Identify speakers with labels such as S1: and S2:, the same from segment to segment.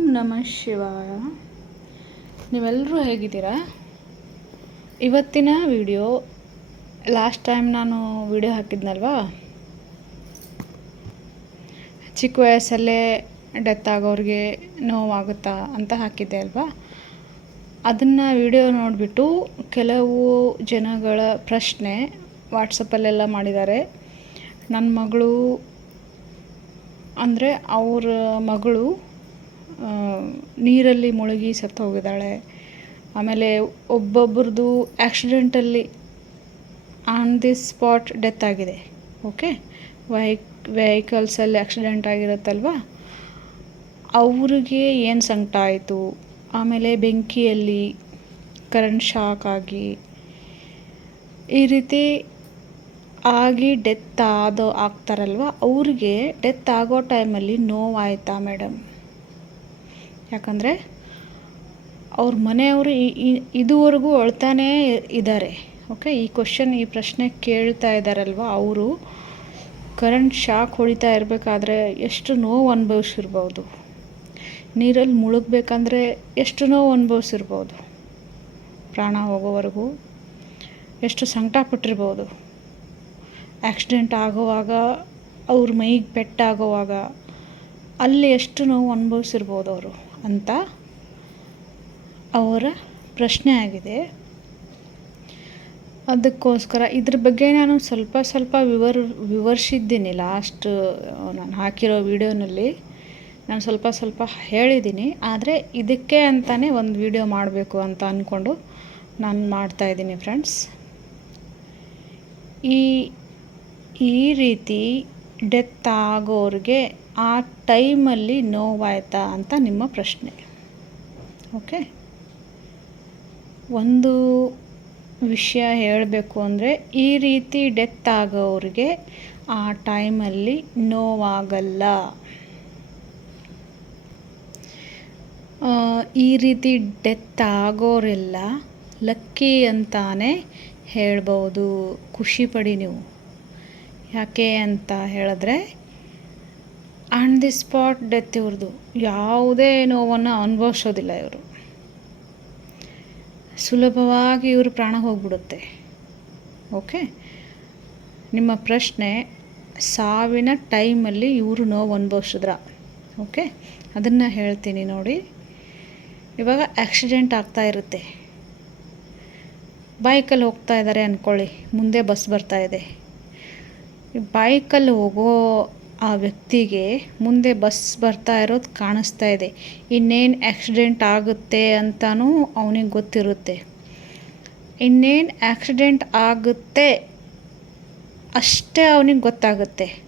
S1: ನಮಃ ಶಿವಾಯ. ನೀವೆಲ್ಲರೂ ಹೇಗಿದ್ದೀರಾ? ಇವತ್ತಿನ ವಿಡಿಯೋ, ಲಾಸ್ಟ್ ಟೈಮ್ ನಾನು ವಿಡಿಯೋ ಹಾಕಿದ್ನಲ್ವಾ? ಚಿಕ್ಕ ವಯಸ್ಸಲ್ಲೇ ಡೆತ್ ಆಗೋರಿಗೆ ನೋವಾಗುತ್ತಾ ಅಂತ ಹಾಕಿದ್ದೆ ಅಲ್ವಾ? ಅದನ್ನು ವಿಡಿಯೋ ನೋಡಿಬಿಟ್ಟು ಕೆಲವು ಜನಗಳ ಪ್ರಶ್ನೆ ವಾಟ್ಸಪ್ಪಲ್ಲೆಲ್ಲ ಮಾಡಿದ್ದಾರೆ. ನನ್ನ ಮಗಳು ಅಂದರೆ ಅವರ ಮಗಳು ನೀರಲ್ಲಿ ಮುಳುಗಿ ಸತ್ತು ಹೋಗಿದ್ದಾಳೆ. ಆಮೇಲೆ ಒಬ್ಬೊಬ್ರದ್ದು ಆ್ಯಕ್ಸಿಡೆಂಟಲ್ಲಿ ಆನ್ ದಿ ಸ್ಪಾಟ್ ಡೆತ್ ಆಗಿದೆ. ಓಕೆ ವೆಹಿಕ್ ವೆಹಿಕಲ್ಸಲ್ಲಿ ಆ್ಯಕ್ಸಿಡೆಂಟ್ ಆಗಿರುತ್ತಲ್ವ? ಅವ್ರಿಗೆ ಏನು ಸಂಕಟ ಆಯಿತು? ಆಮೇಲೆ ಬೆಂಕಿಯಲ್ಲಿ ಕರೆಂಟ್ ಶಾಕ್ ಆಗಿ ಈ ರೀತಿ ಆಗಿ ಡೆತ್ ಆದೋ ಆಗ್ತಾರಲ್ವ? ಅವ್ರಿಗೆ ಡೆತ್ ಆಗೋ ಟೈಮಲ್ಲಿ ನೋವಾಯಿತಾ ಮೇಡಮ್ ಯಾಕಂದರೆ ಅವ್ರ ಮನೆಯವರು ಇದುವರೆಗೂ ಅಳ್ತಾನೇ ಇದ್ದಾರೆ. ಓಕೆ ಈ ಕ್ವಶನ್ ಈ ಪ್ರಶ್ನೆ ಕೇಳ್ತಾ ಇದ್ದಾರಲ್ವ ಅವರು? ಕರೆಂಟ್ ಶಾಕ್ ಹೊಡಿತಾ ಇರಬೇಕಾದ್ರೆ ಎಷ್ಟು ನೋವು ಅನುಭವಿಸಿರ್ಬೋದು? ನೀರಲ್ಲಿ ಮುಳುಗಬೇಕಂದ್ರೆ ಎಷ್ಟು ನೋವು ಅನುಭವಿಸಿರ್ಬೋದು? ಪ್ರಾಣ ಹೋಗೋವರೆಗೂ ಎಷ್ಟು ಸಂಕಟ ಪಟ್ಟಿರ್ಬೋದು ಆಕ್ಸಿಡೆಂಟ್ ಆಗುವಾಗ, ಅವ್ರ ಮೈಗೆ ಪೆಟ್ಟಾಗೋವಾಗ ಅಲ್ಲಿ ಎಷ್ಟು ನೋವು ಅನುಭವಿಸಿರ್ಬೋದು ಅವರು? ಅಂತ ಅವರ ಪ್ರಶ್ನೆ ಆಗಿದೆ. ಅದಕ್ಕೋಸ್ಕರ ಇದ್ರ ಬಗ್ಗೆ ನಾನು ಸ್ವಲ್ಪ ಸ್ವಲ್ಪ ವಿವರ್, ವಿವರಿಸಿದ್ದೀನಿ ಲಾಸ್ಟ್ ನಾನು ಹಾಕಿರೋ ವಿಡಿಯೋನಲ್ಲಿ. ನಾನು ಸ್ವಲ್ಪ ಸ್ವಲ್ಪ ಹೇಳಿದ್ದೀನಿ. ಆದರೆ ಇದಕ್ಕೆ ಅಂತಲೇ ಒಂದು ವಿಡಿಯೋ ಮಾಡಬೇಕು ಅಂತ ಅಂದ್ಕೊಂಡು ನಾನು ಮಾಡ್ತಾಯಿದ್ದೀನಿ ಫ್ರೆಂಡ್ಸ್ ಈ ಈ ರೀತಿ ಡೆತ್ ಆಗೋರಿಗೆ ಆ ಟೈಮಲ್ಲಿ ನೋವಾಯ್ತಾ ಅಂತ ನಿಮ್ಮ ಪ್ರಶ್ನೆ. ಓಕೆ? ಒಂದು ವಿಷಯ ಹೇಳಬೇಕು ಅಂದರೆ ಈ ರೀತಿ ಡೆತ್ ಆಗೋರಿಗೆ ಆ ಟೈಮಲ್ಲಿ ನೋವಾಗಲ್ಲ. ಈ ರೀತಿ ಡೆತ್ ಆಗೋರೆಲ್ಲ ಲಕ್ಕಿ ಅಂತಾನೆ ಹೇಳ್ಬೋದು. ಖುಷಿಪಡಿ ನೀವು. ಯಾಕೆ ಅಂತ ಹೇಳಿದ್ರೆ ಆನ್ ದಿ ಸ್ಪಾಟ್ ಡೆತ್ ಇವ್ರದ್ದು ಯಾವುದೇ ನೋವನ್ನು ಅನುಭವಿಸೋದಿಲ್ಲ ಇವರು. ಸುಲಭವಾಗಿ ಇವರು ಪ್ರಾಣ ಹೋಗ್ಬಿಡುತ್ತೆ. ಓಕೆ ನಿಮ್ಮ ಪ್ರಶ್ನೆ, ಸಾವಿನ ಟೈಮಲ್ಲಿ ಇವರು ನೋವು ಅನುಭವಿಸಿದ್ರ? ಓಕೆ ಅದನ್ನು ಹೇಳ್ತೀನಿ ನೋಡಿ. ಇವಾಗ ಆಕ್ಸಿಡೆಂಟ್ ಆಗ್ತಾ ಇರುತ್ತೆ. ಬೈಕಲ್ಲಿ ಹೋಗ್ತಾ ಇದ್ದಾರೆ ಅಂದ್ಕೊಳ್ಳಿ ಮುಂದೆ ಬಸ್ ಬರ್ತಾ ಇದೆ. ಬೈಕಲ್ಲಿ ಹೋಗೋ ಆ ವ್ಯಕ್ತಿಗೆ ಮುಂದೆ ಬಸ್ ಬರ್ತಾ ಇರೋದು ಕಾಣಿಸ್ತಾ ಇದೆ. ಇನ್ನೇನು ಆಕ್ಸಿಡೆಂಟ್ ಆಗುತ್ತೆ ಅಂತಲೂ ಅವನಿಗೆ ಗೊತ್ತಿರುತ್ತೆ. ಇನ್ನೇನು ಆಕ್ಸಿಡೆಂಟ್ ಆಗುತ್ತೆ ಅಷ್ಟೇ ಅವನಿಗೆ ಗೊತ್ತಾಗುತ್ತೆ.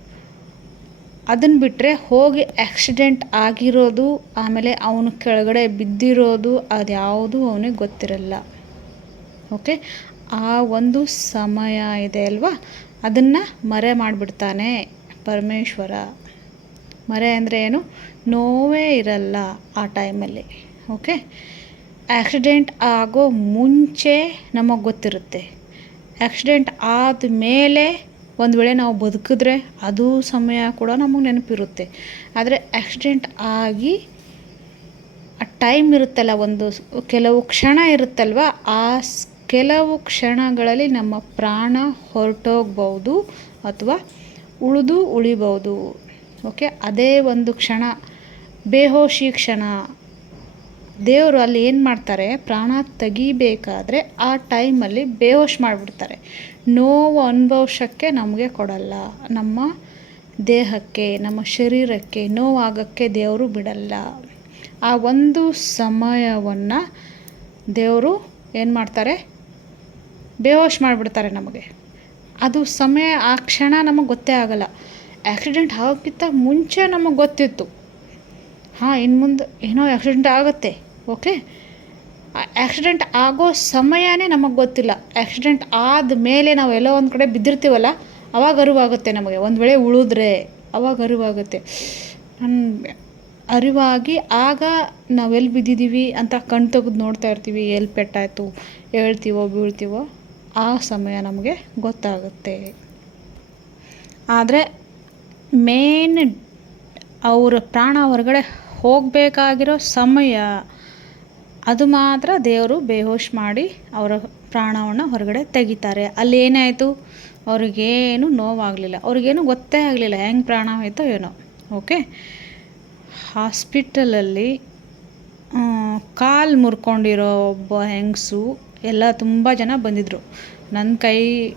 S1: ಅದನ್ನು ಬಿಟ್ಟರೆ ಹೋಗಿ ಆಕ್ಸಿಡೆಂಟ್ ಆಗಿರೋದು, ಆಮೇಲೆ ಅವನ ಕೆಳಗಡೆ ಬಿದ್ದಿರೋದು, ಅದ್ಯಾವುದು ಅವನಿಗೆ ಗೊತ್ತಿರಲ್ಲ. ಓಕೆ? ಆ ಒಂದು ಸಮಯ ಇದೆ ಅಲ್ವಾ? ಅದನ್ನು ಮರೆ ಮಾಡಿಬಿಡ್ತಾನೆ ಪರಮೇಶ್ವರ. ಮರೆ ಅಂದರೆ ಏನು? ನೋವೇ ಇರಲ್ಲ ಆ ಟೈಮಲ್ಲಿ ಓಕೆ ಆಕ್ಸಿಡೆಂಟ್ ಆಗೋ ಮುಂಚೆ ನಮಗೆ ಗೊತ್ತಿರುತ್ತೆ. ಆಕ್ಸಿಡೆಂಟ್ ಆದ ಮೇಲೆ ಒಂದು ವೇಳೆ ನಾವು ಬದುಕಿದ್ರೆ ಅದು ಸಮಯ ಕೂಡ ನಮಗೆ ನೆನಪಿರುತ್ತೆ. ಆದರೆ ಆಕ್ಸಿಡೆಂಟ್ ಆಗಿ ಆ ಟೈಮ್ ಇರುತ್ತಲ್ಲ, ಒಂದು ಕೆಲವು ಕ್ಷಣ ಇರುತ್ತಲ್ವ, ಆ ಕೆಲವು ಕ್ಷಣಗಳಲ್ಲಿ ನಮ್ಮ ಪ್ರಾಣ ಹೊರಟೋಗ್ಬೌದು ಅಥವಾ ಉಳಿದು ಉಳಿಬೋದು ಓಕೆ? ಅದೇ ಒಂದು ಕ್ಷಣ, ಬೇಹೋಶಿ ಕ್ಷಣ. ದೇವರು ಅಲ್ಲಿ ಏನು ಮಾಡ್ತಾರೆ? ಪ್ರಾಣ ತೆಗಿಬೇಕಾದ್ರೆ ಆ ಟೈಮಲ್ಲಿ ಬೇಹೋಶ್ ಮಾಡಿಬಿಡ್ತಾರೆ. ನೋವು ಅನುಭವಿಸೋಕ್ಕೆ ನಮಗೆ ಕೊಡಲ್ಲ. ನಮ್ಮ ದೇಹಕ್ಕೆ, ನಮ್ಮ ಶರೀರಕ್ಕೆ ನೋವಾಗಕ್ಕೆ ದೇವರು ಬಿಡಲ್ಲ. ಆ ಒಂದು ಸಮಯವನ್ನು ದೇವರು ಏನು ಮಾಡ್ತಾರೆ? ಬೇಹೋಶ್ ಮಾಡಿಬಿಡ್ತಾರೆ ನಮಗೆ. ಅದು ಸಮಯ, ಆ ಕ್ಷಣ ನಮಗೆ ಗೊತ್ತೇ ಆಗಲ್ಲ. ಆ್ಯಕ್ಸಿಡೆಂಟ್ ಆಗೋಕ್ಕಿಂತ ಮುಂಚೆ ನಮಗೆ ಗೊತ್ತಿತ್ತು. ಹಾಂ ಇನ್ನು ಮುಂದೆ ಏನೋ ಆ್ಯಕ್ಸಿಡೆಂಟ್ ಆಗುತ್ತೆ ಓಕೆ ಆ್ಯಕ್ಸಿಡೆಂಟ್ ಆಗೋ ಸಮಯನೇ ನಮಗೆ ಗೊತ್ತಿಲ್ಲ. ಆ್ಯಕ್ಸಿಡೆಂಟ್ ಆದಮೇಲೆ ನಾವು ಎಲ್ಲೋ ಒಂದು ಕಡೆ ಬಿದ್ದಿರ್ತೀವಲ್ಲ, ಅವಾಗ ಅರಿವಾಗುತ್ತೆ ನಮಗೆ. ಒಂದು ವೇಳೆ ಉಳಿದ್ರೆ ಅವಾಗ ಅರಿವಾಗುತ್ತೆ. ನನ್ನ ಅರಿವಾಗಿ ಆಗ ನಾವು ಎಲ್ಲಿ ಬಿದ್ದಿದ್ದೀವಿ ಅಂತ ಕಣ್ ತೆಗೆದು ನೋಡ್ತಾ ಇರ್ತೀವಿ. ಎಲ್ಲಿ ಪೆಟ್ಟಾಯಿತು, ಹೇಳ್ತೀವೋ ಬೀಳ್ತೀವೋ. ಆ ಸಮಯ ನಮಗೆ ಗೊತ್ತಾಗುತ್ತೆ. ಆದರೆ ಮೇನ್ ಅವರ ಪ್ರಾಣ ಹೊರಗಡೆ ಹೋಗಬೇಕಾಗಿರೋ ಸಮಯ, ಅದು ಮಾತ್ರ ದೇವರು ಬೇಹೋಶ್ ಮಾಡಿ ಅವರ ಪ್ರಾಣವನ್ನು ಹೊರಗಡೆ ತೆಗಿತಾರೆ. ಅಲ್ಲಿ ಏನಾಯಿತು? ಅವ್ರಿಗೇನು ನೋವಾಗಲಿಲ್ಲ. ಅವ್ರಿಗೇನು ಗೊತ್ತೇ ಆಗಲಿಲ್ಲ ಹೆಂಗೆ ಪ್ರಾಣ ಹೋಯ್ತೋ ಏನೋ. ಓಕೆ ಹಾಸ್ಪಿಟಲಲ್ಲಿ ಕಾಲು ಮುರ್ಕೊಂಡಿರೋ ಒಬ್ಬ ಹೆಂಗಸು ಎಲ್ಲ ತುಂಬ ಜನ ಬಂದಿದ್ದರು ನನ್ನ ಕೈ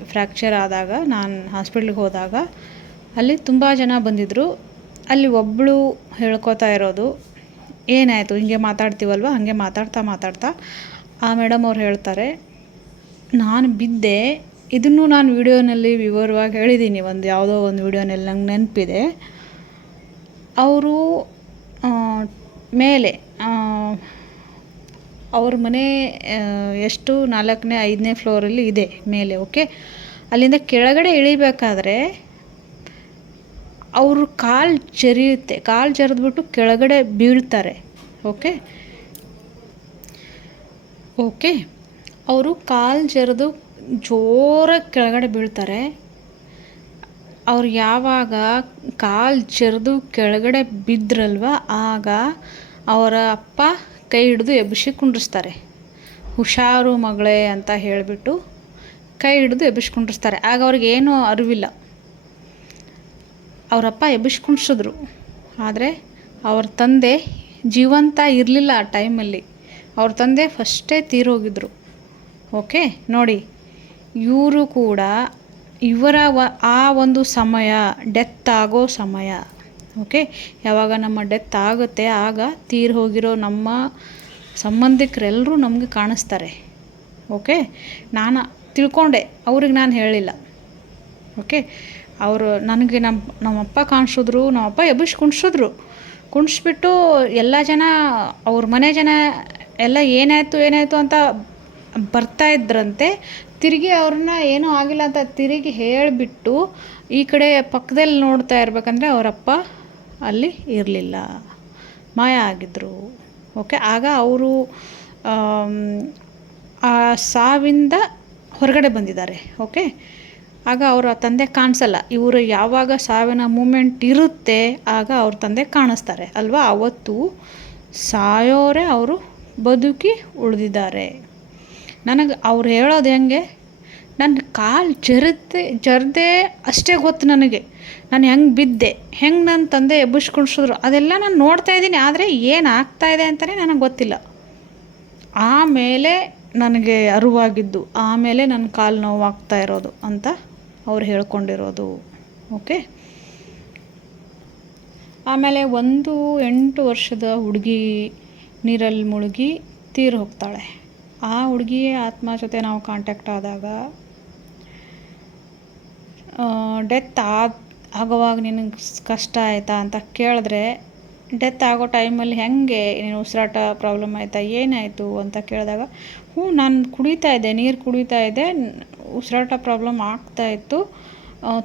S1: ಫ್ರ್ಯಾಕ್ಚರ್ ಆದಾಗ, ನಾನು ಹಾಸ್ಪಿಟ್ಲಿಗೆ ಹೋದಾಗ, ಅಲ್ಲಿ ತುಂಬ ಜನ ಬಂದಿದ್ದರು ಅಲ್ಲಿ ಒಬ್ಬಳು ಹೇಳ್ಕೊತಾ ಇರೋದು, ಏನಾಯಿತು? ಹಿಂಗೆ ಮಾತಾಡ್ತೀವಲ್ವ? ಹಾಗೆ ಮಾತಾಡ್ತಾ ಮಾತಾಡ್ತಾ, ಆ ಮೇಡಮ್ ಅವ್ರು ಹೇಳ್ತಾರೆ, ನಾನು ಬಿದ್ದೆ, ಇದನ್ನು ನಾನು ವಿಡಿಯೋನಲ್ಲಿ ವಿವರವಾಗಿ ಹೇಳಿದ್ದೀನಿ ಒಂದು ಯಾವುದೋ ಒಂದು ವಿಡಿಯೋನಲ್ಲಿ ನಂಗೆ ನೆನಪಿದೆ. ಅವರು ಮೇಲೆ ಅವ್ರ ಮನೆ ಎಷ್ಟು ನಾಲ್ಕನೇ, ಐದನೇ ಫ್ಲೋರಲ್ಲಿ ಇದೆ ಮೇಲೆ ಓಕೆ ಅಲ್ಲಿಂದ ಕೆಳಗಡೆ ಇಳಿಬೇಕಾದ್ರೆ ಅವರು ಕಾಲು ಜರಿಯುತ್ತೆ. ಕಾಲು ಜರಿದ್ಬಿಟ್ಟು ಕೆಳಗಡೆ ಬೀಳ್ತಾರೆ ಓಕೆ ಓಕೆ ಅವರು ಕಾಲು ಜರಿದು ಜೋರಾಗಿ ಕೆಳಗಡೆ ಬೀಳ್ತಾರೆ. ಅವ್ರು ಯಾವಾಗ ಕಾಲು ಜರಿದು ಕೆಳಗಡೆ ಬಿದ್ದರಲ್ವ ಆಗ ಅವರ ಅಪ್ಪ ಕೈ ಹಿಡಿದು ಎಬ್ಬಿಸಿ ಕುಂಡ್ರಿಸ್ತಾರೆ. ಹುಷಾರು ಮಗಳೇ ಅಂತ ಹೇಳಿಬಿಟ್ಟು ಕೈ ಹಿಡಿದು ಎಬ್ಬಿಸಿ ಕುಂಡ್ರಿಸ್ತಾರೆ. ಆಗ ಏನು ಅರಿವಿಲ್ಲ. ಅವರಪ್ಪ ಎಬ್ಬಿಸಿ ಕುಂಡ್ಸಿದ್ರು ಆದರೆ ಅವ್ರ ತಂದೆ ಜೀವಂತ ಇರಲಿಲ್ಲ ಆ ಟೈಮಲ್ಲಿ. ಅವ್ರ ತಂದೆ ಫಸ್ಟೇ ತೀರೋಗಿದ್ರು. ಓಕೆ, ನೋಡಿ, ಇವರು ಕೂಡ ಇವರ ವ, ಆ ಒಂದು ಸಮಯ, ಡೆತ್ ಆಗೋ ಸಮಯ. ಓಕೆ ಯಾವಾಗ ನಮ್ಮ ಡೆತ್ ಆಗುತ್ತೆ, ಆಗ ತೀರ್ ಹೋಗಿರೋ ನಮ್ಮ ಸಂಬಂಧಿಕರೆಲ್ಲರೂ ನಮಗೆ ಕಾಣಿಸ್ತಾರೆ. ಓಕೆ ನಾನು ತಿಳ್ಕೊಂಡೆ, ಅವ್ರಿಗೆ ನಾನು ಹೇಳಿಲ್ಲ. ಓಕೆ ಅವರು ನನಗೆ ನಮ್ಮ ನಮ್ಮಪ್ಪ ಕಾಣಿಸಿದ್ರು, ನಮ್ಮಪ್ಪ ಎಬ್ಬಿಸಿ ಕುಣಿಸಿದ್ರು. ಕುಣಿಸ್ಬಿಟ್ಟು ಎಲ್ಲ ಜನ, ಅವ್ರ ಮನೆ ಜನ ಎಲ್ಲ ಏನಾಯಿತು ಏನಾಯಿತು ಅಂತ ಬರ್ತಾ ಇದ್ರಂತೆ. ತಿರುಗಿ ಅವ್ರನ್ನ ಏನೂ ಆಗಿಲ್ಲ ಅಂತ ತಿರುಗಿ ಹೇಳಿಬಿಟ್ಟು ಈ ಕಡೆ ಪಕ್ಕದಲ್ಲಿ ನೋಡ್ತಾ ಇರ್ಬೇಕಂದ್ರೆ ಅವರಪ್ಪ ಅಲ್ಲಿ ಇರಲಿಲ್ಲ. ಮಾಯ ಆಗಿದ್ದರು ಓಕೆ ಆಗ ಅವರು ಆ ಸಾವಿಂದ ಹೊರಗಡೆ ಬಂದಿದ್ದಾರೆ. ಓಕೆ ಆಗ ಅವರ ತಂದೆ ಕಾಣಿಸಲ್ಲ. ಇವರು ಯಾವಾಗ ಸಾವಿನ ಮೂಮೆಂಟ್ ಇರುತ್ತೆ, ಆಗ ಅವ್ರ ತಂದೆ ಕಾಣಿಸ್ತಾರೆ. ಅಲ್ವಾ? ಅವತ್ತು ಸಾಯೋರೆ ಅವರು ಬದುಕಿ ಉಳಿದಿದ್ದಾರೆ. ನನಗೆ ಅವ್ರು ಹೇಳೋದು ಹೆಂಗೆ? ನನ್ನ ಕಾಲು ಜರದೆ ಜರದೆ ಅಷ್ಟೇ ಗೊತ್ತು ನನಗೆ. ನಾನು ಹೆಂಗೆ ಬಿದ್ದೆ, ಹೆಂಗೆ ನನ್ನ ತಂದೆ ಎಬ್ಬಿಸ್ಕೊಳ್ಸಿದ್ರು ಅದೆಲ್ಲ ನಾನು ನೋಡ್ತಾ ಇದ್ದೀನಿ, ಆದರೆ ಏನು ಆಗ್ತಾಯಿದೆ ಅಂತಲೇ ನನಗೆ ಗೊತ್ತಿಲ್ಲ. ಆಮೇಲೆ ನನಗೆ ಅರಿವಾಗಿದ್ದು, ಆಮೇಲೆ ನನ್ನ ಕಾಲು ನೋವಾಗ್ತಾ ಇರೋದು ಅಂತ ಅವ್ರು ಹೇಳ್ಕೊಂಡಿರೋದು, ಓಕೆ? ಆಮೇಲೆ ಒಂದು ಎಂಟು ವರ್ಷದ ಹುಡುಗಿ ನೀರಲ್ಲಿ ಮುಳುಗಿ ತೀರು ಹೋಗ್ತಾಳೆ. ಆ ಹುಡುಗಿಯ ಆತ್ಮ ಜೊತೆ ನಾವು ಕಾಂಟ್ಯಾಕ್ಟ್ ಆದಾಗ ಡೆತ್ ಆಗೋವಾಗ ನಿನಗೆ ಕಷ್ಟ ಆಯಿತಾ ಅಂತ ಕೇಳಿದ್ರೆ ಡೆತ್ ಆಗೋ ಟೈಮಲ್ಲಿ ಹೇಗೆ ನೀನು ಉಸಿರಾಟ ಪ್ರಾಬ್ಲಮ್ ಆಯಿತಾ, ಏನಾಯಿತು ಅಂತ ಕೇಳಿದಾಗ, ಹ್ಞೂ, ನಾನು ಕುಡಿತಾ ಇದ್ದೆ, ನೀರು ಕುಡಿತಾ ಇದ್ದೆ, ಉಸಿರಾಟ ಪ್ರಾಬ್ಲಮ್ ಆಗ್ತಾ ಇತ್ತು.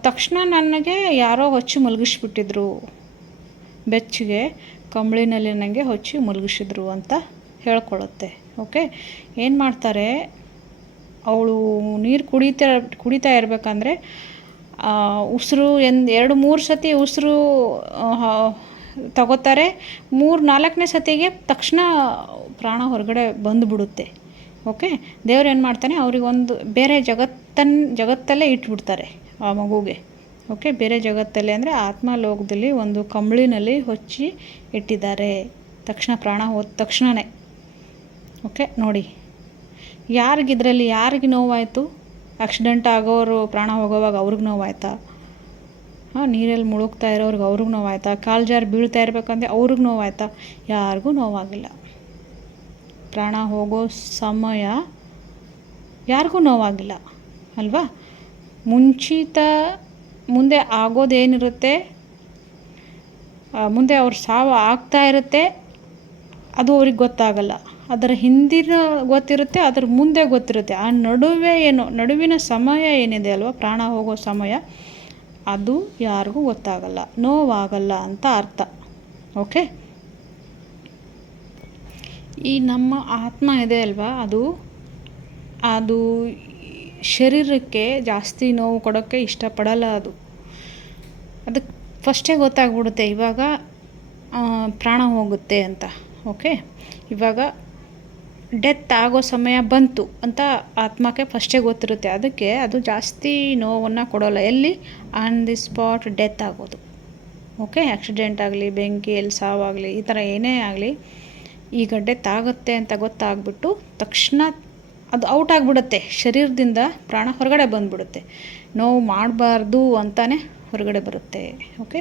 S1: ತಕ್ಷಣ ನನಗೆ ಯಾರೋ ಹೊಚ್ಚಿ ಮಲಗಿಸ್ಬಿಟ್ಟಿದ್ರು, ಬೆಚ್ಚಗೆ, ಕಂಬಳಿನಲ್ಲಿ ನನಗೆ ಹೊಚ್ಚಿ ಮಲಗಿಸಿದ್ರು ಅಂತ ಹೇಳ್ಕೊಳ್ಳುತ್ತೆ ಓಕೆ ಏನು ಮಾಡ್ತಾರೆ, ಅವಳು ನೀರು ಕುಡಿತಾ ಕುಡಿತಾ ಇರಬೇಕಂದ್ರೆ ಉಸಿರು ಎಂದು ಎರಡು ಮೂರು ಸತಿ ಉಸಿರು ತಗೋತಾರೆ. ಮೂರು ನಾಲ್ಕನೇ ಸತಿಗೆ ತಕ್ಷಣ ಪ್ರಾಣ ಹೊರಗಡೆ ಬಂದುಬಿಡುತ್ತೆ. ಓಕೆ? ದೇವ್ರು ಏನು ಮಾಡ್ತಾನೆ? ಅವ್ರಿಗೊಂದು ಬೇರೆ ಜಗತ್ತನ್ನು ಜಗತ್ತಲ್ಲೇ ಇಟ್ಬಿಡ್ತಾರೆ ಆ ಮಗುಗೆ. ಓಕೆ? ಬೇರೆ ಜಗತ್ತಲ್ಲಿ ಅಂದರೆ ಆತ್ಮಲೋಕದಲ್ಲಿ ಒಂದು ಕಂಬಳಿನಲ್ಲಿ ಹೊಚ್ಚಿ ಇಟ್ಟಿದ್ದಾರೆ. ತಕ್ಷಣ ಪ್ರಾಣ ಹೋದ ತಕ್ಷಣವೇ ಓಕೆ? ನೋಡಿ. ಯಾರಿಗಿದ್ರಲ್ಲಿ ಯಾರಿಗೆ ನೋವಾಯಿತು? ಆಕ್ಸಿಡೆಂಟ್ ಆಗೋರು ಪ್ರಾಣ ಹೋಗೋವಾಗ ಅವ್ರಿಗೆ ನೋವಾಯ್ತಾ? ಹಾಂ, ನೀರಲ್ಲಿ ಮುಳುಗ್ತಾ ಇರೋರ್ಗೆ ಅವ್ರಿಗೆ ನೋವಾಯ್ತಾ? ಕಾಲು ಜಾರು ಬೀಳ್ತಾ ಇರಬೇಕಂದ್ರೆ ಅವ್ರಿಗೆ ನೋವಾಯ್ತಾ? ಯಾರಿಗೂ ನೋವಾಗಿಲ್ಲ. ಪ್ರಾಣ ಹೋಗೋ ಸಮಯ ಯಾರಿಗೂ ನೋವಾಗಿಲ್ಲ, ಅಲ್ವಾ? ಮುಂಚಿತ, ಮುಂದೆ ಆಗೋದೇನಿರುತ್ತೆ? ಮುಂದೆ ಅವ್ರ ಸಾವು ಆಗ್ತಾ ಇರುತ್ತೆ, ಅದು ಅವ್ರಿಗೆ ಗೊತ್ತಾಗಲ್ಲ. ಅದರ ಹಿಂದಿನ ಗೊತ್ತಿರುತ್ತೆ, ಅದರ ಮುಂದೆ ಗೊತ್ತಿರುತ್ತೆ. ಆ ನಡುವೆ ಏನು, ನಡುವಿನ ಸಮಯ ಏನಿದೆ ಅಲ್ವ? ಪ್ರಾಣ ಹೋಗೋ ಸಮಯ. ಅದು ಯಾರಿಗೂ ಗೊತ್ತಾಗಲ್ಲ. ನೋವಾಗಲ್ಲ ಅಂತ ಅರ್ಥ. ಓಕೆ ಈ ನಮ್ಮ ಆತ್ಮ ಇದೆ ಅಲ್ವಾ? ಅದು ಅದು ಶರೀರಕ್ಕೆ ಜಾಸ್ತಿ ನೋವು ಕೊಡೋಕ್ಕೆ ಇಷ್ಟಪಡಲ್ಲ ಅದು. ಅದಕ್ಕೆ ಫಸ್ಟೇ ಗೊತ್ತಾಗ್ಬಿಡುತ್ತೆ. ಇವಾಗ ಪ್ರಾಣ ಹೋಗುತ್ತೆ ಅಂತ. ಓಕೆ ಇವಾಗ ಡೆತ್ ಆಗೋ ಸಮಯ ಬಂತು ಅಂತ ಆತ್ಮಕ್ಕೆ ಫಸ್ಟೇ ಗೊತ್ತಿರುತ್ತೆ. ಅದಕ್ಕೆ ಅದು ಜಾಸ್ತಿ ನೋವನ್ನು ಕೊಡೋಲ್ಲ. ಎಲ್ಲಿ? ಆನ್ ದಿ ಸ್ಪಾಟ್ ಡೆತ್ ಆಗೋದು. ಓಕೆ ಆಕ್ಸಿಡೆಂಟ್ ಆಗಲಿ ಬೆಂಕಿಯಲ್ಲಿ ಸಾವಾಗಲಿ ಈ ಥರ ಏನೇ ಆಗಲಿ, ಈಗ ಡೆತ್ ಆಗುತ್ತೆ ಅಂತ ಗೊತ್ತಾಗ್ಬಿಟ್ಟು ತಕ್ಷಣ ಅದು ಔಟ್ ಆಗಿಬಿಡುತ್ತೆ. ಶರೀರದಿಂದ ಪ್ರಾಣ ಹೊರಗಡೆ ಬಂದುಬಿಡುತ್ತೆ. ನೋವು ಮಾಡಬಾರ್ದು ಅಂತಾನೆ ಹೊರಗಡೆ ಬರುತ್ತೆ. ಓಕೆ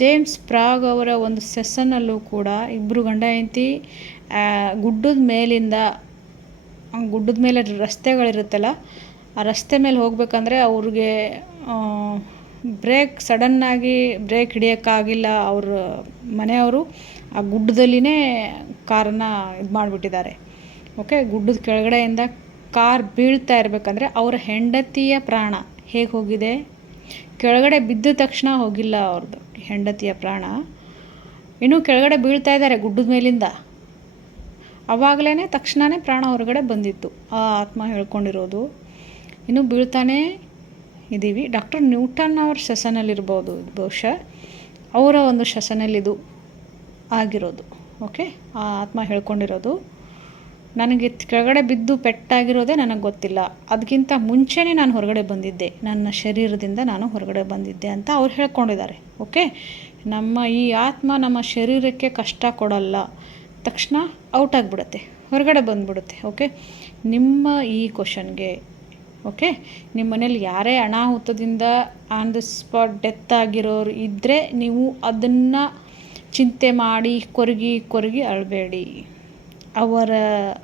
S1: ಜೇಮ್ಸ್ ಪ್ರಾಗ್ ಅವರ ಒಂದು ಸೆಸನ್ನಲ್ಲೂ ಕೂಡ ಇಬ್ಬರು ಗಂಡ ಹೆಂಡತಿ ಗುಡ್ಡದ ಮೇಲಿಂದ ಗುಡ್ಡದ ಮೇಲೆ ರಸ್ತೆಗಳಿರುತ್ತಲ್ಲ, ಆ ರಸ್ತೆ ಮೇಲೆ ಹೋಗಬೇಕಂದ್ರೆ ಅವ್ರಿಗೆ ಬ್ರೇಕ್ ಸಡನ್ನಾಗಿ ಬ್ರೇಕ್ ಹಿಡಿಯೋಕ್ಕಾಗಿಲ್ಲ ಅವ್ರ ಮನೆಯವರು, ಆ ಗುಡ್ಡದಲ್ಲಿನೇ ಕಾರನ್ನು ಇದು ಮಾಡಿಬಿಟ್ಟಿದ್ದಾರೆ. ಓಕೆ, ಗುಡ್ಡದ ಕೆಳಗಡೆಯಿಂದ ಕಾರ್ ಬೀಳ್ತಾ ಇರಬೇಕಂದ್ರೆ ಅವರ ಹೆಂಡತಿಯ ಪ್ರಾಣ ಹೇಗೆ ಹೋಗಿದೆ? ಕೆಳಗಡೆ ಬಿದ್ದ ತಕ್ಷಣ ಹೋಗಿಲ್ಲ ಅವ್ರದ್ದು ಹೆಂಡತಿಯ ಪ್ರಾಣ. ಇನ್ನೂ ಕೆಳಗಡೆ ಬೀಳ್ತಾ ಇದ್ದಾರೆ ಗುಡ್ಡದ ಮೇಲಿಂದ. ಅವಾಗಲೇ ತಕ್ಷಣವೇ ಪ್ರಾಣ ಹೊರಗಡೆ ಬಂದಿತ್ತು. ಆ ಆತ್ಮ ಹೇಳ್ಕೊಂಡಿರೋದು, ಇನ್ನು ಬೀಳ್ತಾನೇ ಇದ್ದೀವಿ ಡಾಕ್ಟರ್ ನ್ಯೂಟನ್ ಅವ್ರ ಸೆಸನಲ್ಲಿರ್ಬೋದು ಬಹುಶಃ ಅವರ ಒಂದು ಶಸನಲ್ಲಿದು ಆಗಿರೋದು. ಓಕೆ? ಆ ಆತ್ಮ ಹೇಳ್ಕೊಂಡಿರೋದು, ನನಗೆ ಕೆಳಗಡೆ ಬಿದ್ದು ಪೆಟ್ಟಾಗಿರೋದೇ ನನಗೆ ಗೊತ್ತಿಲ್ಲ. ಅದಕ್ಕಿಂತ ಮುಂಚೆನೇ ನಾನು ಹೊರಗಡೆ ಬಂದಿದ್ದೆ. ನನ್ನ ಶರೀರದಿಂದ ನಾನು ಹೊರಗಡೆ ಬಂದಿದ್ದೆ ಅಂತ ಅವ್ರು ಹೇಳ್ಕೊಂಡಿದ್ದಾರೆ. ಓಕೆ? ನಮ್ಮ ಈ ಆತ್ಮ ನಮ್ಮ ಶರೀರಕ್ಕೆ ಕಷ್ಟ ಕೊಡಲ್ಲ. ತಕ್ಷಣ ಔಟ್ ಆಗಿಬಿಡುತ್ತೆ. ಹೊರಗಡೆ ಬಂದುಬಿಡುತ್ತೆ, ಓಕೆ? ನಿಮ್ಮ ಈ ಕ್ವಶನ್ಗೆ, ಓಕೆ? ನಿಮ್ಮ ಮನೇಲಿ ಯಾರೇ ಅನಾಹುತದಿಂದ ಆನ್ ದ ಸ್ಪಾಟ್ ಡೆತ್ ಆಗಿರೋರು ಇದ್ದರೆ ನೀವು ಅದನ್ನು ಚಿಂತೆ ಮಾಡಿ, ಕೊರಗಿ ಕೊರಗಿ ಅಳಬೇಡಿ. ಅವರ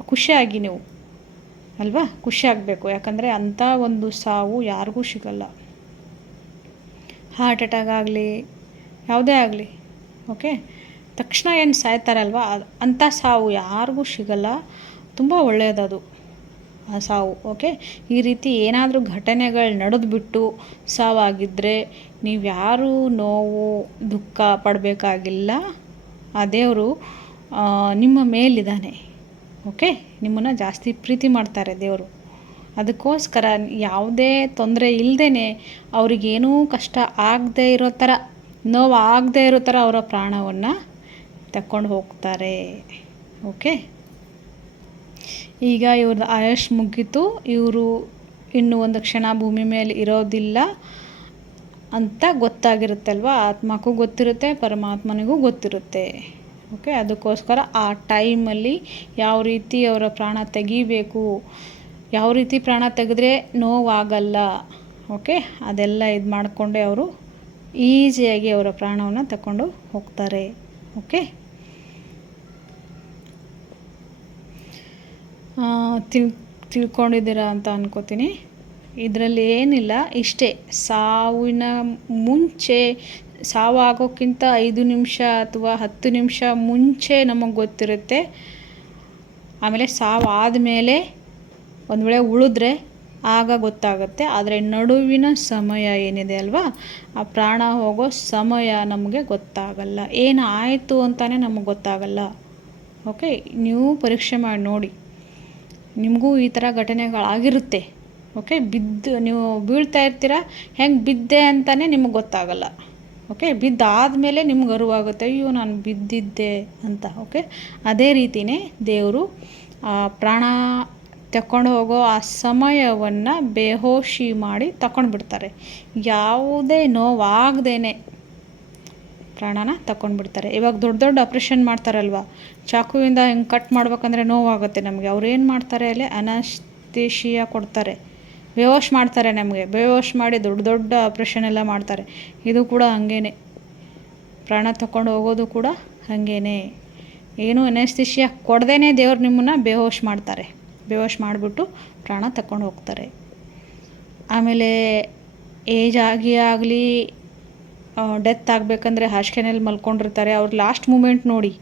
S1: ಖುಷಿಯಾಗಿ ನೀವು, ಅಲ್ವಾ? ಖುಷಿ ಆಗಬೇಕು. ಯಾಕಂದರೆ ಅಂಥ ಒಂದು ಸಾವು ಯಾರಿಗೂ ಸಿಗಲ್ಲ. ಹಾರ್ಟ್ ಅಟ್ಯಾಕ್ ಆಗಲಿ, ಯಾವುದೇ ಆಗಲಿ, ಓಕೆ? ತಕ್ಷಣ ಏನು ಸಾಯ್ತಾರಲ್ವ? ಅಂಥ ಸಾವು ಯಾರಿಗೂ ಸಿಗಲ್ಲ. ತುಂಬ ಒಳ್ಳೆಯದದು ಆ ಸಾವು ಓಕೆ ಈ ರೀತಿ ಏನಾದರೂ ಘಟನೆಗಳು ನಡೆದ್ಬಿಟ್ಟು ಸಾವಾಗಿದ್ದರೆ ನೀವು ಯಾರೂ ನೋವು, ದುಃಖ ಪಡಬೇಕಾಗಿಲ್ಲ. ಆ ದೇವರು ನಿಮ್ಮ ಮೇಲಿದ್ದಾನೆ ಓಕೆ ನಿಮ್ಮನ್ನು ಜಾಸ್ತಿ ಪ್ರೀತಿ ಮಾಡ್ತಾರೆ ದೇವರು. ಅದಕ್ಕೋಸ್ಕರ ಯಾವುದೇ ತೊಂದರೆ ಇಲ್ಲದೇ ಅವ್ರಿಗೇನೂ ಕಷ್ಟ ಆಗದೆ ಇರೋ ಥರ ನೋವು ಆಗದೆ ಇರೋ ಥರ ಅವರ ಪ್ರಾಣವನ್ನು ತಕ್ಕೊಂಡು ಹೋಗ್ತಾರೆ. ಓಕೆ ಈಗ ಇವ್ರದ್ದು ಆಯುಷ್ ಮುಗೀತು. ಇವರು ಇನ್ನು ಒಂದು ಕ್ಷಣ ಭೂಮಿ ಮೇಲೆ ಇರೋದಿಲ್ಲ ಅಂತ ಗೊತ್ತಾಗಿರುತ್ತಲ್ವ? ಆತ್ಮಕ್ಕೂ ಗೊತ್ತಿರುತ್ತೆ, ಪರಮಾತ್ಮನಿಗೂ ಗೊತ್ತಿರುತ್ತೆ. ಓಕೆ ಅದಕ್ಕೋಸ್ಕರ ಆ ಟೈಮಲ್ಲಿ ಯಾವ ರೀತಿ ಅವರ ಪ್ರಾಣ ತೆಗಿಬೇಕು, ಯಾವ ರೀತಿ ಪ್ರಾಣ ತೆಗೆದ್ರೆ ನೋವಾಗಲ್ಲ ಓಕೆ ಅದೆಲ್ಲ ಇದು ಮಾಡಿಕೊಂಡೇ ಅವರು ಈಸಿಯಾಗಿ ಅವರ ಪ್ರಾಣವನ್ನು ತಗೊಂಡು ಹೋಗ್ತಾರೆ. ಓಕೆ ತಿಳ್, ತಿಳ್ಕೊಂಡಿದ್ದೀರಾ ಅಂತ ಅನ್ಕೋತೀನಿ. ಇದರಲ್ಲಿ ಏನಿಲ್ಲ, ಇಷ್ಟೇ. ಸಾವಿನ ಮುಂಚೆ, ಸಾವಾಗೋಕ್ಕಿಂತ ಐದು ನಿಮಿಷ ಅಥವಾ ಹತ್ತು ನಿಮಿಷ ಮುಂಚೆ ನಮಗೆ ಗೊತ್ತಿರುತ್ತೆ. ಆಮೇಲೆ ಸಾವು ಆದಮೇಲೆ ಒಂದು ವೇಳೆ ಉಳಿದ್ರೆ ಆಗ ಗೊತ್ತಾಗುತ್ತೆ. ಆದರೆ ನಡುವಿನ ಸಮಯ ಏನಿದೆ ಅಲ್ವಾ? ಆ ಪ್ರಾಣ ಹೋಗೋ ಸಮಯ ನಮಗೆ ಗೊತ್ತಾಗಲ್ಲ. ಏನಾಯಿತು ಅಂತಲೇ ನಮಗೆ ಗೊತ್ತಾಗಲ್ಲ. ಓಕೆ? ನೀವು ಪರೀಕ್ಷೆ ಮಾಡಿ ನೋಡಿ. ನಿಮಗೂ ಈ ಥರ ಘಟನೆಗಳಾಗಿರುತ್ತೆ. ಓಕೆ ಬಿದ್ದು, ನೀವು ಬೀಳ್ತಾ ಇರ್ತೀರ? ಹೆಂಗೆ ಬಿದ್ದೆ ಅಂತಲೇ ನಿಮಗೆ ಗೊತ್ತಾಗಲ್ಲ. ಓಕೆ ಬಿದ್ದಾದಮೇಲೆ ನಿಮ್ಗೆ ಅರಿವಾಗುತ್ತೆ ಅಯ್ಯೋ, ನಾನು ಬಿದ್ದಿದ್ದೆ ಅಂತ. ಓಕೆ ಅದೇ ರೀತಿಯೇ ದೇವರು ಪ್ರಾಣ ತಕೊಂಡು ಹೋಗೋ ಆ ಸಮಯವನ್ನು ಬೇಹೋಶಿ ಮಾಡಿ ತಕೊಂಡು ಬಿಡ್ತಾರೆ ಯಾವುದೇ ನೋವಾಗದೇನೆ ಪ್ರಾಣನ ತಗೊಂಡ್ಬಿಡ್ತಾರೆ ಇವಾಗ ದೊಡ್ಡ ದೊಡ್ಡ ಆಪ್ರೇಷನ್ ಮಾಡ್ತಾರಲ್ವ? ಚಾಕುವಿಂದ ಹಿಂಗೆ ಕಟ್ ಮಾಡ್ಬೇಕಂದ್ರೆ ನೋವಾಗುತ್ತೆ ನಮಗೆ. ಅವ್ರು ಏನು ಮಾಡ್ತಾರೆ ಅಲ್ಲಿ? ಅನಸ್ತೇಶಿಯ ಕೊಡ್ತಾರೆ. ಬೇವಾಶ್ ಮಾಡ್ತಾರೆ ನಮಗೆ. ಬೇವಾಶ್ ಮಾಡಿ ದೊಡ್ಡ ದೊಡ್ಡ ಆಪ್ರೇಷನ್ ಎಲ್ಲ ಮಾಡ್ತಾರೆ. ಇದು ಕೂಡ ಹಾಗೇನೆ. ಪ್ರಾಣ ತಗೊಂಡು ಹೋಗೋದು ಕೂಡ ಹಾಗೇ ಏನು ಅನಸ್ತಿಷಿಯ ಕೊಡ್ದೇ ದೇವ್ರು ನಿಮ್ಮನ್ನು ಬೇಹೋಶ್ ಮಾಡ್ತಾರೆ. ಬೇಹೋಶ್ ಮಾಡಿಬಿಟ್ಟು ಪ್ರಾಣ ತಗೊಂಡು ಹೋಗ್ತಾರೆ. ಆಮೇಲೆ ಏಜ್ ಆಗಿ ಆಗಲಿ ಡೆತ್ ಆಗಬೇಕಂದ್ರೆ ಹಾಸಿಗೆನಲ್ಲಿ ಮಲ್ಕೊಂಡಿರ್ತಾರೆ. ಅವ್ರ ಲಾಸ್ಟ್ ಮೂಮೆಂಟ್ ನೋಡಿ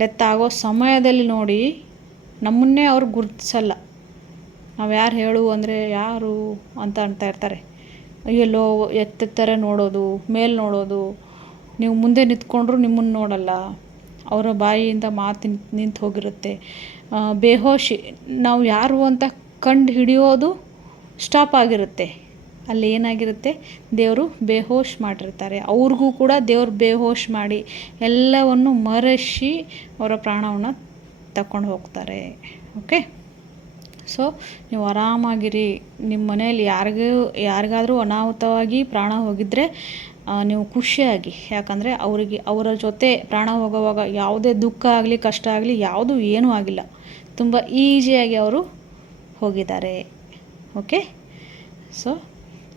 S1: ಡೆತ್ ಆಗೋ ಸಮಯದಲ್ಲಿ ನೋಡಿ, ನಮ್ಮನ್ನೇ ಅವ್ರು ಗುರುತಿಸಲ್ಲ. ನಾವು ಯಾರು ಹೇಳು ಅಂದರೆ ಯಾರು ಅಂತ ಅಂತ ಇರ್ತಾರೆ. ಎಲ್ಲೋ ಎತ್ತೆತ್ತರ ನೋಡೋದು, ಮೇಲೆ ನೋಡೋದು. ನೀವು ಮುಂದೆ ನಿಂತ್ಕೊಂಡ್ರು ನಿಮ್ಮನ್ನು ನೋಡಲ್ಲ. ಅವರ ಬಾಯಿಯಿಂದ ಮಾತು ನಿಂತು ಹೋಗಿರುತ್ತೆ. ಬೇಹೋಶಿ, ನಾವು ಯಾರು ಅಂತ ಕಂಡು ಹಿಡಿಯೋದು ಸ್ಟಾಪ್ ಆಗಿರುತ್ತೆ. ಅಲ್ಲಿ ಏನಾಗಿರುತ್ತೆ? ದೇವರು ಬೇಹೋಶ್ ಮಾಡಿರ್ತಾರೆ. ಅವ್ರಿಗೂ ಕೂಡ ದೇವ್ರು ಬೇಹೋಶ್ ಮಾಡಿ ಎಲ್ಲವನ್ನು ಮರೆಸಿ ಅವರ ಪ್ರಾಣವನ್ನು ತಕೊಂಡು ಹೋಗ್ತಾರೆ. ಓಕೆ? ಸೊ, ನೀವು ಆರಾಮಾಗಿರಿ. ನಿಮ್ಮ ಮನೆಯಲ್ಲಿ ಯಾರಿಗೂ, ಯಾರಿಗಾದರೂ ಅನಾಹುತವಾಗಿ ಪ್ರಾಣ ಹೋಗಿದ್ದರೆ ನೀವು ಖುಷಿಯಾಗಿ. ಯಾಕಂದರೆ ಅವರಿಗೆ, ಅವರ ಜೊತೆ ಪ್ರಾಣ ಹೋಗೋವಾಗ ಯಾವುದೇ ದುಃಖ ಆಗಲಿ, ಕಷ್ಟ ಆಗಲಿ, ಯಾವುದೂ ಏನೂ ಆಗಿಲ್ಲ. ತುಂಬ ಈಸಿಯಾಗಿ ಅವರು ಹೋಗಿದ್ದಾರೆ. ಓಕೆ? ಸೊ